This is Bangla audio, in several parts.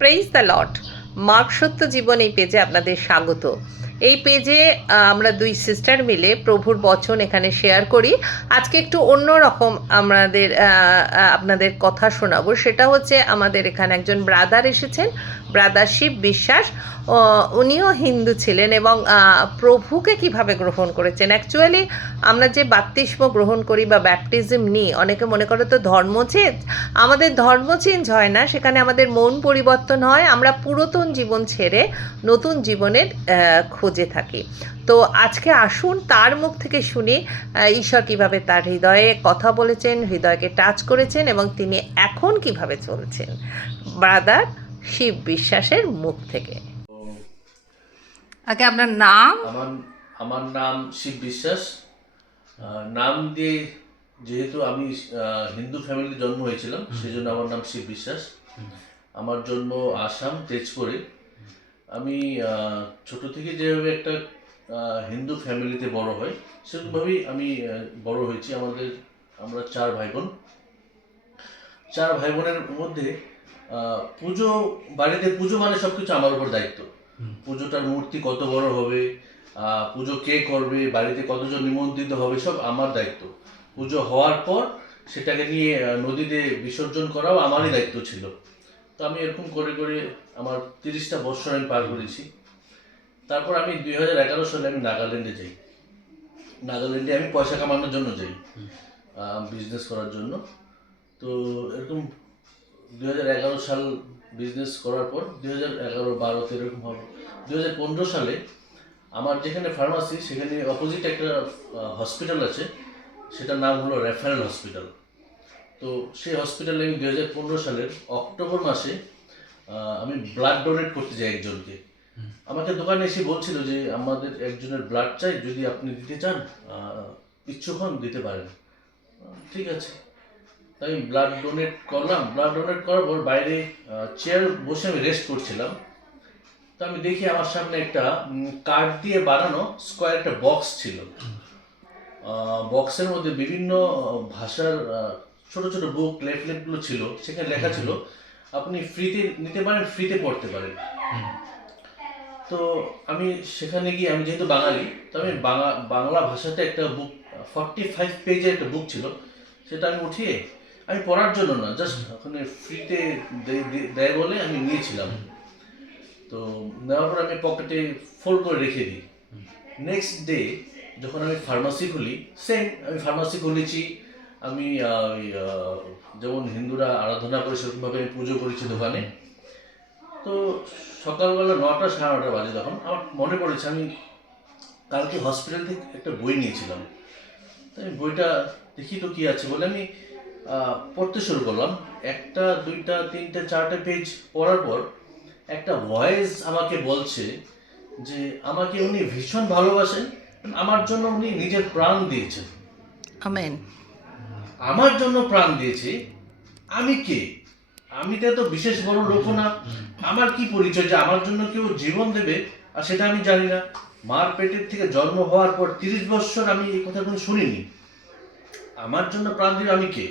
Praise the Lord. মার্ক সত্য জীবন এই পেজে আপনাদের স্বাগত। এই পেজে আমরা দুই সিস্টার মিলে প্রভুর বচন এখানে শেয়ার করি। আজকে একটু অন্য রকম আপনাদের কথা শোনাবো। সেটা হচ্ছে আমাদের এখানে একজন ব্রাদার এসেছেন, ব্রাদার শিব বিশ্বাস। উনিও হিন্দু ছিলেন এবং প্রভুকে কিভাবে গ্রহণ করেছেন। অ্যাকচুয়ালি আমরা যে বাপ্তিস্ম গ্রহণ করি বা ব্যাপটিজম নিই, অনেকে মনে করে তো ধর্ম চেঞ্জ। আমাদের ধর্ম চেঞ্জ হয় না, সেখানে আমাদের মন পরিবর্তন হয়। আমরা পুরাতন জীবন ছেড়ে নতুন জীবনের খোঁজে থাকি। তো আজকে আসুন তার মুখ থেকে শুনি ঈশ্বর কিভাবে তার হৃদয়ে কথা বলেছেন, হৃদয়কে টাচ করেছেন এবং তিনি এখন কিভাবে চলছেন। ব্রাদার শিব বিশ্বাসের মুখ থেকে। আগে আপনার নাম? আমার নাম শিব বিশ্বাস। নাম দিয়ে যেহেতু আমি হিন্দু ফ্যামিলিতে জন্ম হয়েছিলাম, সেই জন্য আমার নাম শিব বিশ্বাস। আমার জন্ম আসাম তেজপুরে। আমি ছোট থেকে যেভাবে একটা হিন্দু ফ্যামিলিতে বড় হয়, সেরকমভাবেই আমি বড় হয়েছি। আমরা চার ভাই বোনের মধ্যে বাড়িতে পুজো মানে সবকিছু আমার উপর দায়িত্ব। পুজোটার মূর্তি কত বড় হবে, পুজো কে করবে, বাড়িতে কতজন নিমন্ত্রিত হবে, সব আমার দায়িত্ব। পুজো হওয়ার পর সেটাকে নিয়ে নদীতে বিসর্জন করাও আমারই দায়িত্ব ছিল। তো আমি এরকম করে করে আমার 30টা বছর আমি পার করেছি। তারপর আমি 2011 সালে আমি নাগাল্যান্ডে যাই। নাগাল্যান্ডে আমি পয়সা কামানোর জন্য যাই, বিজনেস করার জন্য। তো এরকম 2011 সাল বিজনেস করার পর 2011, 12, 13 এরকম হবে। 2015 সালে আমার যেখানে ফার্মাসি, সেখানে অপোজিট একটা হসপিটাল আছে, সেটার নাম হলো রেফারেল হসপিটাল। তো সেই হসপিটালে আমি 2015 সালের অক্টোবর মাসে আমি ব্লাড ডোনেট করতে যাই একজনকে। আমাকে দোকানে এসে বলছিল যে আমাদের একজনের ব্লাড চাই, যদি আপনি দিতে চান, ইচ্ছুক হন, দিতে পারেন। ঠিক আছে, তাই ব্লাড ডোনেট করলাম। ব্লাড ডোনেট করার পর বাইরে চেয়ার বসে আমি রেস্ট করছিলাম। তো আমি দেখি আমার সামনে একটা কাঠ দিয়ে বানানো স্কোয়ার একটা বক্স ছিল। বক্সের মধ্যে বিভিন্ন ভাষার ছোট ছোট বুক, লেফলেটগুলো ছিল। সেখানে লেখা ছিল আপনি ফ্রিতে নিতে পারেন, ফ্রিতে পড়তে পারেন। তো আমি সেখানে গিয়ে, আমি যেহেতু বাঙালি, তো আমি বাংলা ভাষাতে একটা বুক, 45 পেজের একটা বুক ছিল, সেটা আমি উঠিয়ে, আমি পড়ার জন্য না, জাস্ট ওখানে ফ্রিতে দেয় বলে আমি নিয়েছিলাম। তো নেওয়ার পর আমি পকেটে ফোল্ড করে রেখে দিই। নেক্সট ডে যখন আমি ফার্মাসি খুলি, আমি ফার্মাসি খুলেছি। আমি যেমন হিন্দুরা আরাধনা করে সেরকমভাবে আমি পুজো করেছি দোকানে। তো সকালবেলা 9টা, 9:30 বাজে, তখন আমার মনে পড়েছে আমি কালকে হসপিটাল থেকে একটা বই নিয়েছিলাম। তো আমি বইটা দেখি তো কি আছে বলে আমি পড়তে শুরু করলাম। 1টা, 2টা, 3টে, 4টে পেজ পড়ার পর একটা ভয়েস আমাকে বলছে যে আমাকে উনি ভীষণ ভালোবাসেন, আমার জন্য উনি নিজের প্রাণ দিয়েছেন। আমেন। আমার জন্য প্রাণ দিয়েছে। আমি কে? আমি তো এত বিশেষ বড় লোক না। আমার কি পরিচয় যে আমার জন্য কেউ জীবন দেবে, আর সেটা আমি জানি না। মার পেটের থেকে জন্ম হওয়ার পর 30 বছর আমি এই কথা কোনো শুনিনি। আমার জন্য প্রাণ দিবে, আমি কে?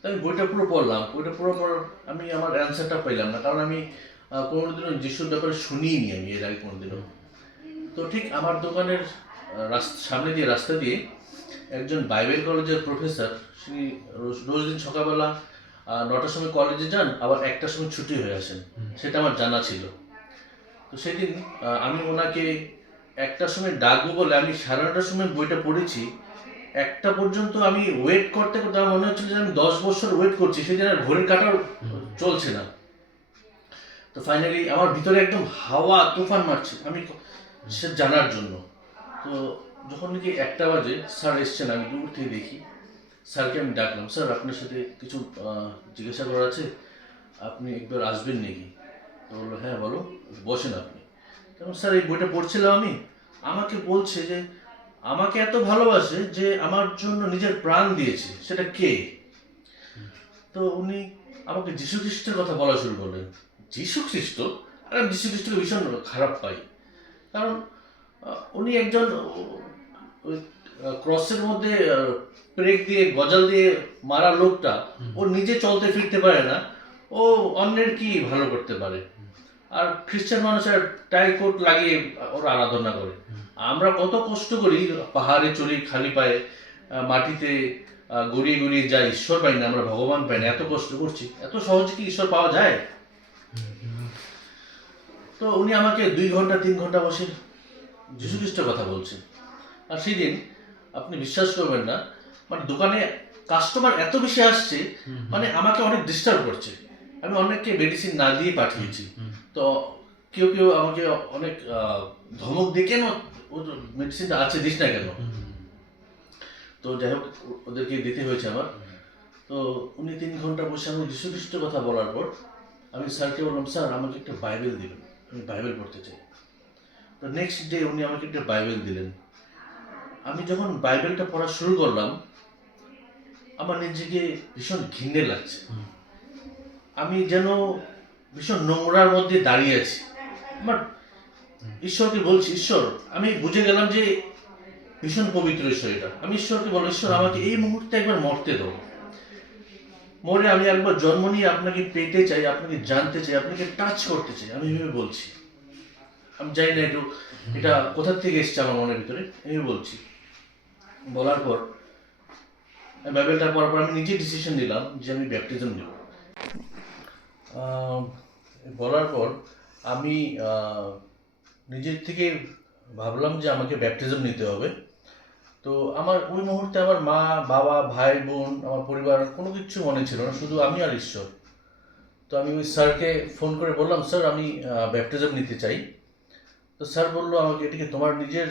তাই আমি বইটা পুরো পড়লাম। বইটা পুরো পর আমি আমার অ্যান্সারটা পেলাম না, কারণ আমি কোনোদিনও যিশুর ব্যাপারে শুনিনি আমি এর আগে কোনোদিনও। তো ঠিক আমার দোকানের সামনে দিয়ে, রাস্তা দিয়ে একজন বাইবেল কলেজের প্রফেসর, তিনি রোজ দিন সকালবেলা 9টার সময় কলেজে যান, আবার 1টার সময় ছুটি হয়ে আসেন, সেটা আমার জানা ছিল। তো সেদিন আমি ওনাকে 1টার সময় ডাকবো বলে আমি 9:30টার সময় বইটা পড়েছি। 1টা পর্যন্ত আমি ওয়েট করতে করতে আমার মনে হচ্ছিল যে আমি 10 বছর ওয়েট করছি, সেই জন্য ঘড়ির কাঁটাও চলছে না। তো ফাইনালি আমার ভিতরে একদম হাওয়া তুফান মারছে আমি সে জানার জন্য। তো যখন নাকি 1টা বাজে, স্যার এসছেন, আমি দূর থেকে দেখি। স্যারকে আমি ডাকলাম, স্যার আপনার সাথে কিছু জিজ্ঞাসা করার আছে, আপনি একবার আসবেন নাকি? তো বললো, হ্যাঁ বলো, বসেন আপনি। তখন স্যার এই বইটা পড়ছিলাম আমি, আমাকে বলছে যে আমাকে এত ভালোবাসে যে আমার জন্য নিজের প্রাণ দিয়েছে, সেটা কে? তো উনি আমাকে যীশু খ্রিস্টের কথা বলা শুরু করলেন। যীশু খ্রিস্ট? আর আমি যীশু খ্রিস্টকে ভীষণ খারাপ পাই, কারণ উনি একজন ক্রসের মধ্যে পেরেক দিয়ে, গজাল দিয়ে মারা লোকটা, ও নিজে চলতে ফিরতে পারে না, ও অন্যের কি ভালো করতে পারে। আর খ্রিস্টান মানুষের টাই কোট লাগিয়ে ওরা আরাধনা করে। আমরা কত কষ্ট করি, পাহাড়ে চড়ি খালি পায়ে, মাটিতে গড়িয়ে গড়িয়ে যাই, ঈশ্বর পাই না, আমরা ভগবান পাই না, এত কষ্ট করছি, এত সহজে কি ঈশ্বর পাওয়া যায়? তো উনি আমাকে 2 ঘন্টা 3 ঘন্টা বসে যীশু খ্রিস্টের কথা বলছেন। আর সেদিন আপনি বিশ্বাস করবেন না, মানে দোকানে কাস্টমার এত বেশি আসছে, মানে আমাকে অনেক ডিস্টার্ব করছে। আমি অনেককে মেডিসিন না দিয়ে পাঠিয়েছি। তো কেউ কেউ আমাকে অনেক ধমক দিয়ে, কেন ও মেডিসিনটা আছে, দিস না কেন? তো যাই হোক, ওদেরকে দিতে হয়েছে আমার। তো উনি 3 ঘন্টা বসে আমি যীশু খ্রিস্টের কথা বলার পর আমি স্যারকে বললাম, স্যার আমাকে একটা বাইবেল দিবেন, আমি বাইবেল পড়তে চাই। তো নেক্সট ডে উনি আমাকে একটা বাইবেল দিলেন। আমি যখন বাইবেলটা পড়া শুরু করলাম, আমার নিজেকে ভীষণ ঘৃণে লাগছে। আমি যেন ভীষণ নোংরার মধ্যে দাঁড়িয়ে আছি। আমার ঈশ্বরকে বলছি, ঈশ্বর, আমি বুঝে গেলাম যে ভীষণ পবিত্র ঈশ্বর এটা। আমি ঈশ্বরকে বললাম, ঈশ্বর আমাকে এই মুহূর্তে একবার মরতে দাও, মরে আমি একবার জন্ম নিয়ে আপনাকে পেতে চাই, আপনাকে জানতে চাই, আপনাকে টাচ করতে চাই। আমি ভেবে বলছি, আমি জানি না এটা কোথা থেকে এসছে আমার মনের ভিতরে, আমি বলছি। বলার পর বাইবেলটা পড়ার পর আমি নিজে ডিসিশন নিলাম যে আমি ব্যাপটিজম নেব। বলার পর আমি নিজের থেকে ভাবলাম যে আমাকে ব্যাপটিজম নিতে হবে। তো আমার ওই মুহূর্তে আমার মা, বাবা, ভাই, বোন, আমার পরিবার কোনো কিছু মনে ছিল না, শুধু আমি আর ঈশ্বর। তো আমি ওই স্যারকে ফোন করে বললাম, স্যার আমি ব্যাপটিজম নিতে চাই। তো স্যার বললো আমাকে, এটা কি তোমার নিজের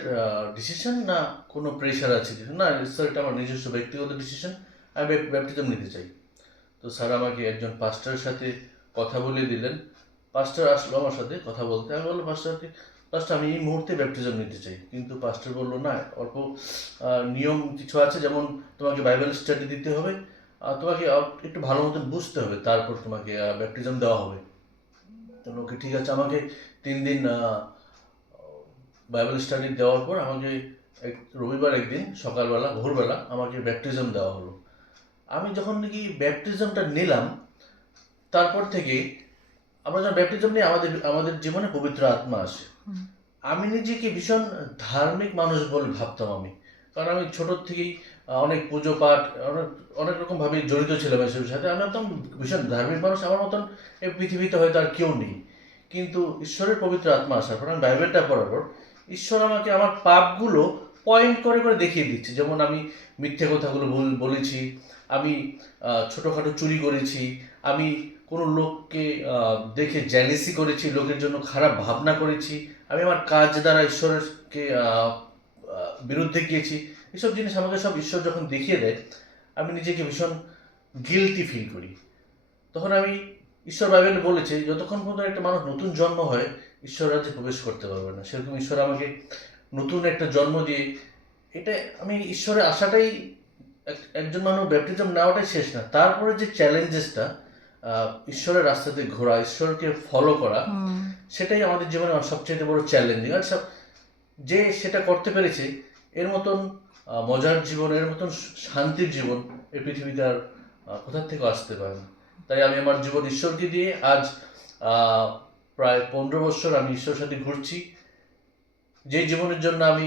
ডিসিশন না কোনো প্রেশার আছে? না স্যার, এটা আমার নিজস্ব ব্যক্তিগত ডিসিশন, আমি ব্যাপটিজম নিতে চাই। তো স্যার আমাকে একজন পাস্টারের সাথে কথা বলে দিলেন। পাস্টার আসলো আমার সাথে কথা বলতে। আমি বললাম পাস্টারকে, পাস্টার আমি এই মুহূর্তে ব্যাপটিজম নিতে চাই। কিন্তু পাস্টার বললো, না, অল্প নিয়ম কিছু আছে, যেমন তোমাকে বাইবেল স্টাডি দিতে হবে, তোমাকে একটু ভালো মতন বুঝতে হবে, তারপর তোমাকে ব্যাপটিজম দেওয়া হবে। তো ওকে, ঠিক আছে। আমাকে 3 দিন বাইবেল স্টাডি দেওয়ার পর আমাকে রবিবার একদিন সকালবেলা, ভোরবেলা আমাকে ব্যাপটিজম দেওয়া হলো। আমি যখন নাকি ব্যাপটিজমটা নিলাম, তারপর থেকে আমরা যখন ব্যাপটিজম নিই, আমাদের জীবনে পবিত্র আত্মা আসে। আমি নিজেকে ভীষণ ধার্মিক মানুষ বলে ভাবতাম আমি, কারণ আমি ছোটোর থেকেই অনেক পুজো পাঠ, অনেক রকমভাবে জড়িত ছিলাম এসবের সাথে। আমি ভাবতাম ভীষণ ধার্মিক মানুষ, আমার মতন এই পৃথিবীতে হয়তো আর কেউ নেই। কিন্তু ঈশ্বরের পবিত্র আত্মা আসার পর, আমি বাইবেলটা পড়ার পর, ঈশ্বর আমাকে আমার পাপগুলো পয়েন্ট করে করে দেখিয়ে দিচ্ছে। যেমন আমি মিথ্যে কথাগুলো বলেছি, আমি ছোটোখাটো চুরি করেছি, আমি কোনো লোককে দেখে জেলেসি করেছি, লোকের জন্য খারাপ ভাবনা করেছি, আমি আমার কাজ দ্বারা ঈশ্বরকে বিরুদ্ধে গিয়েছি। এসব জিনিস আমাকে সব ঈশ্বর যখন দেখিয়ে দেয়, আমি নিজেকে ভীষণ গিলটি ফিল করি। তখন আমি, ঈশ্বর বাইবেলে বলেছে, যতক্ষণ পর্যন্ত একটা মানুষ নতুন জন্ম হয়, ঈশ্বর রাজ্যে প্রবেশ করতে পারবে না। সেরকম ঈশ্বর আমাকে নতুন একটা জন্ম দিয়ে, এটা আমি ঈশ্বরের আশাটাই, একজন মানুষ ব্যাপটিজম নেওয়াটাই শেষ না, তারপরে যে চ্যালেঞ্জেসটা, ঈশ্বরের রাস্তাতে ঘোরা, ঈশ্বরকে ফলো করা, সেটাই আমাদের জীবনে সবচেয়ে বড় চ্যালেঞ্জিং। আর যে সেটা করতে পেরেছে, এর মতন মজার জীবন, এর মতন শান্তির জীবন এই পৃথিবীতে আর কোথার থেকে আসতে পারে না। তাই আমি আমার জীবন ঈশ্বরকে দিয়ে আজ প্রায় 15 বছর আমি ঈশ্বরের সাথে ঘুরছি। যে জীবনের জন্য আমি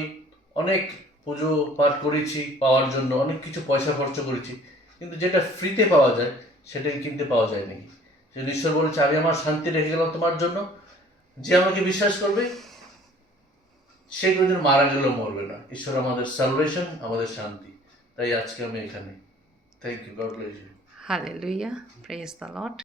অনেক পুজো পাঠ করেছি, পাওয়ার জন্য অনেক কিছু পয়সা খরচ করেছি, কিন্তু যেটা ফ্রিতে পাওয়া যায় সেটাই কিনতে পাওয়া যায়নি। সেই ঈশ্বর বলেছে, আমি আমার শান্তি রেখে গেলাম তোমার জন্য, যে আমাকে বিশ্বাস করবে সে কোনোদিন মারা গেলেও মরবে না। ঈশ্বর আমাদের সালভেশন, আমাদের শান্তি। তাই আজকে আমি এখানে। Thank you, God bless you. Hallelujah. Praise the Lord.